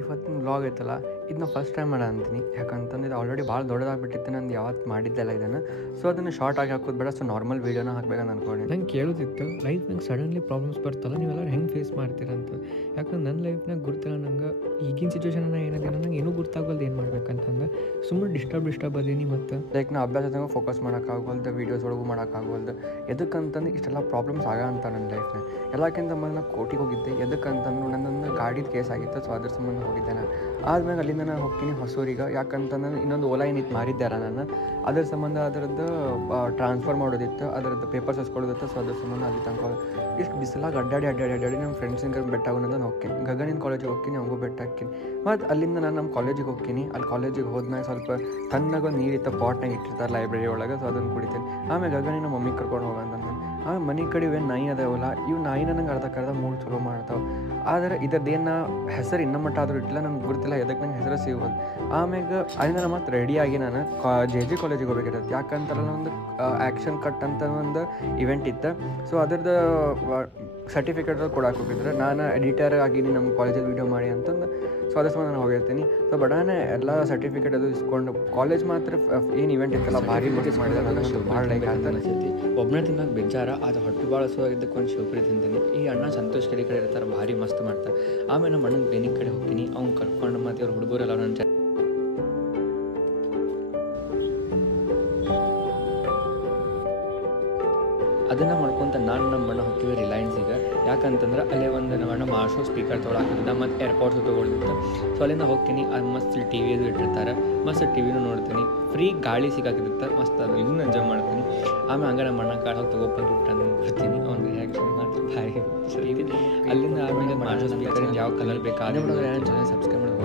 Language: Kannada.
ಇವತ್ತಿನ ವ್ಲಾಗ್ ಐತಲ್ಲ ಇದನ್ನ ಫಸ್ಟ್ ಟೈಮ್ ಮಾಡ ಅಂತೀನಿ, ಯಾಕಂತಂದ್ರೆ ಇದು ಆಲ್ರೆಡಿ ಭಾಳ ದೊಡ್ಡದಾಗ್ಬಿಟ್ಟಿತ್ತು. ನಾನು ಯಾವತ್ತು ಮಾಡಿದ್ದೆಲ್ಲ ಇದನ್ನು. ಸೊ ಅದನ್ನು ಶಾರ್ಟ್ ಆಗಿ ಹಾಕೋದು ಬೇಡ, ಸೊ ನಾರ್ಮಲ್ ವೀಡಿಯೋನ ಹಾಕ್ಬೇಕಂತ ಅನ್ಕೊಂಡು ನಂಗೆ ಕೇಳೋದಿತ್ತು ಲೈಫ್ನಾಗ ಸಡನ್ಲಿ ಪ್ರಾಬ್ಲಮ್ಸ್ ಬರ್ತಲ್ಲ ನೀವೆಲ್ಲರೂ ಹೆಂಗೆ ಫೇಸ್ ಮಾಡ್ತೀರಂತ. ಯಾಕಂದ್ರೆ ನನ್ನ ಲೈಫ್ನಾಗ ಗುರ್ತಿಲ್ಲ ನಂಗೆ ಈಗಿನ ಸಿಚುವೇಶನ್ ಏನಿದೆ ನಂಗೆ ಏನೂ ಗೊತ್ತಾಗಲ್ದು ಏನು ಮಾಡ್ಬೇಕಂತಂದ್ರೆ ಸುಮ್ಮನೆ ಡಿಸ್ಟರ್ಬ್ ಅದೀನಿ. ಮತ್ತು ಲೈಕ್ ನಾ ಅಭ್ಯಾಸದಾಗ ಫೋಕಸ್ ಮಾಡೋಕ್ಕಾಗಲ್ದು, ವೀಡಿಯೋಸ್ ಒಳಗೂ ಮಾಡೋಕ್ಕಾಗಲ್ದು. ಎದಕ್ಕಂತಂದ್ರೆ ಇಷ್ಟೆಲ್ಲ ಪ್ರಾಬ್ಲಮ್ಸ್ ಆಗ ಅಂತ ನನ್ನ ಲೈಫ್ನಾಗ. ಎಲ್ಲಕ್ಕಿಂತ ಮೊದಲು ನಾನು ಕೋರ್ಟಿಗೆ ಹೋಗಿದ್ದೆ. ಎದಕ್ಕಂತಂದ್ರೆ ನನ್ನೊಂದು ಗಾಡಿದ ಕೇಸ್ ಆಗಿತ್ತು, ಸೊ ಅದ್ರ ಸಂಬಂಧ ಹೋಗಿದ್ದೆ ನಾನು. ಆದ್ಮೇಲೆ ಅಲ್ಲಿಂದ ನಾನು ಹೋಗ್ತೀನಿ ಹೊಸೂರಿಗೆ. ಯಾಕಂತಂದ್ರೆ ಇನ್ನೊಂದು ಓಲಾ ಏನಿತ್ತು ಮಾರಿದ್ದಾರ ನಾನು, ಅದ್ರ ಸಂಬಂಧ ಅದರದ್ದು ಟ್ರಾನ್ಸ್ಫರ್ ಮಾಡೋದಿತ್ತು, ಅದರದ್ದು ಪೇಪರ್ಸ್ ಎಸ್ಕೊಳ್ಳೋದಿತ್ತು. ಸೊ ಅದ್ರ ಸಂಬಂಧ ಅಲ್ಲಿ ತನಕ ಇಷ್ಟು ಬಿಸಿಲಾಗ ಅಡ್ಡಾಡಿ ನಮ್ಮ ಫ್ರೆಂಡ್ಸಿಂಗೆ ಬೆಟ್ಟ ಆಗೋಣ ಹೋಗ್ತೀನಿ. ಗಗನಿನ ಕಾಲೇಜಿಗೆ ಹೋಗ್ತೀನಿ, ಅವಂಗೂ ಬೆಟ್ಟ ಹಾಕ್ತೀನಿ. ಮತ್ತು ಅಲ್ಲಿಂದ ನಾನು ನಮ್ಮ ಕಾಲೇಜಿಗೆ ಹೋಗ್ತೀನಿ. ಅಲ್ಲಿ ಕಾಲೇಜಿಗೆ ಹೋದ್ಮೇಲೆ ಸ್ವಲ್ಪ ತಣ್ಣಗೆ ನೀರಿತ್ತು, ಪಾಟ್ನಾಗ ಇಟ್ಟಿರ್ತಾರೆ ಲೈಬ್ರರಿ ಒಳಗೆ, ಸೊ ಅದನ್ನು ಕುಡಿತೀನಿ. ಆಮೇಲೆ ಗಗನಿನ ಮಮ್ಮಿ ಕರ್ಕೊಂಡು ಹೋಗಂತಂದ್ರೆ ಆಮೇಲೆ ಮನೆ ಕಡೆ ಏನು ನಾಯಿ ಅದಾವಲ್ಲ, ಇವು ನಾಯಿನ ನಂಗೆ ಅರ್ಧ ಮೂರು ಚಲೋ ಮಾಡ್ತಾವೆ. ಆದರೆ ಇದ್ರದ್ದೇನು ಹೆಸರು ಇನ್ನೂ ಮಟ್ಟ ಆದರೂ ಇಟ್ಟಿಲ್ಲ, ನಂಗೆ ಗೊತ್ತಿಲ್ಲ ಎದಕ್ಕೆ ನಂಗೆ ಹೆಸರು ಸಿಗೋದು. ಆಮ್ಯಾಗ ಅಲ್ಲಿಂದ ನಾನು ಮತ್ತೆ ರೆಡಿಯಾಗಿ ನಾನು ಜೆ ಕಾಲೇಜಿಗೆ ಹೋಗ್ಬೇಕಿರುತ್ತೆ. ಯಾಕಂತಲ್ಲ ಒಂದು ಆ್ಯಕ್ಷನ್ ಕಟ್ ಅಂತ ಒಂದು ಇವೆಂಟ್ ಇತ್ತು. ಸೊ ಅದ್ರದ್ದು ಸರ್ಟಿಫಿಕೇಟ್ ಕೊಡಕ್ಕೆ ಹೋಗಿದ್ರೆ ನಾನು ಎಡಿಟರ್ ಆಗಿನಿ ನಮ್ಮ ಕಾಲೇಜಲ್ಲಿ ವೀಡಿಯೋ ಮಾಡಿ ಅಂತಂದು. ಸೊ ಅದ್ರ ಸಂಬಂಧ ನಾನು ಹೋಗಿರ್ತೀನಿ. ಸೊ ಬಡಾನೆ ಎಲ್ಲ ಸರ್ಟಿಫಿಕೇಟ್ ಅದು ಇಸ್ಕೊಂಡು ಕಾಲೇಜ್ ಮಾತ್ರ ಏನು ಇವೆಂಟ್ ಇತ್ತಲ್ಲ ಭಾರಿ ಮೋಟಿಸ್ ಮಾಡಿದ್ರೆ ನನಗೆ ಭಾಳ ಲೈಕ್ ಆಗ್ತದೆ ಅನಿಸ್ತೈತಿ. ಒಬ್ಬನೇ ತಿನ್ನೋಕೆ ಬೇಜಾರ, ಅದು ಹೊಟ್ಟೆ ಭಾಳ ಹಸುವಾಗಿದ್ದಕ್ಕೆ ಒಂದು ಶಿವಪುರಿ ತಿಂತೀನಿ. ಈ ಅಣ್ಣ ಸಂತೋಷ್ ಕಡೆ ಇರ್ತಾರೆ, ಭಾರಿ ಮಸ್ತ್ ಮಾಡ್ತಾರೆ. ಆಮೇಲೆ ನಮ್ಮ ಅಣ್ಣನ ಬೇನಿಗೆ ಕಡೆ ಹೋಗ್ತೀನಿ, ಅವ್ನು ಕರ್ಕೊಂಡು ಮತ್ತು ಇವ್ರು ಹುಡುಗರೆಲ್ಲ ನನ್ನ ಅದನ್ನು ಮಾಡ್ಕೊತ ನಾನು ನಮ್ಮ ಅಣ್ಣ ಹೋಗ್ತೀವಿ ರಿಲಯನ್ಸಿಗೆ. ಯಾಕಂತಂದ್ರೆ ಅಲ್ಲೇ ಒಂದು ನಮ್ಮ ಅಣ್ಣ ಮಾರ್ಷೋ ಸ್ಪೀಕರ್ ತೊಗೊಳಾಕಿದ್ದ ಮತ್ತು ಏರ್ಪಾಡ್ಸು ತೊಗೊಳ್ದಿತ್ತು. ಸೊ ಅಲ್ಲಿಂದ ಹೋಗ್ತೀನಿ, ಅದು ಮಸ್ತ್ ಟಿ ವಿ ಅದು ಇಟ್ಟಿರ್ತಾರೆ, ಮಸ್ತ್ ಟಿ ವಿನೂ ನೋಡ್ತೀನಿ. ಫ್ರೀ ಗಾಳಿ ಸಿಕ್ಕಾಕಿರುತ್ತೆ, ಮಸ್ತ್ ಅದು ಇದನ್ನು ಎಂಜಾಯ್ ಮಾಡ್ತೀನಿ. ಆಮೇಲೆ ಹಂಗೆ ನಮ್ಮ ಅಣ್ಣ ಕಾಳು ಹೋಗಿ ತೊಗೊಬಂದು ಗಿಫ್ಟ್ ಅಂತ ಕೊಡ್ತೀನಿ, ಅವ್ನು ರಿಯಾಕ್ಷನ್ ಮಾಡ್ತೀನಿ ಭಾರಿ. ಅಲ್ಲಿಂದ ಆಮೇಲೆ ಮಾರ್ಷೋ ಸ್ಪೀಕರ್ ಯಾವ ಕಲರ್ ಬೇಕಾದ್ರೆ ಚೆನ್ನಾಗಿ ಸಬ್ಸ್ಕ್ರೈಬ್ ಮಾಡಿ